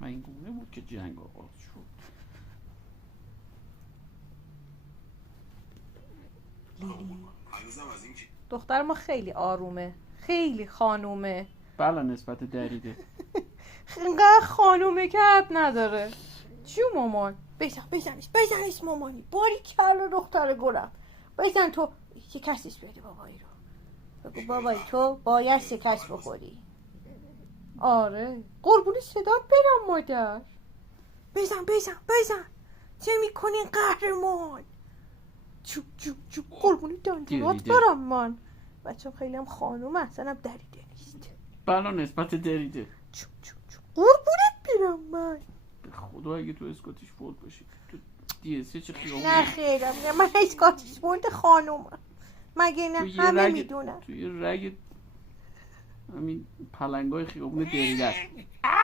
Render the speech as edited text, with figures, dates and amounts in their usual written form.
و این گونه بود که جنگ آغاز شد. دختر ما خیلی آرومه، خیلی خانومه. بله نسبت دریده. اینقدر خانومه که حد نداره. چیو مامان؟ بزنش مامانی. باری کلا دختر گلم. بزن تو شکستش بده بابایی رو. بگو بابایی تو باید شکست بخوری. آره قربونی صدات برم مادر. بزن چه میکنین قهرمان؟ چوب قربونی دندونات برم من. بچه خیلی هم خانوم اصلا هم دریده نیست. بله نسبت دریده. چوب قربونت برم من. به خدا اگه تو اسکاتیش فولد باشی تو دیسه چه خیابون. نه خیرم من اسکاتیش فولد خانومم. مگه نه همه میدونن توی رگ همین پلنگای خیابون دریده است.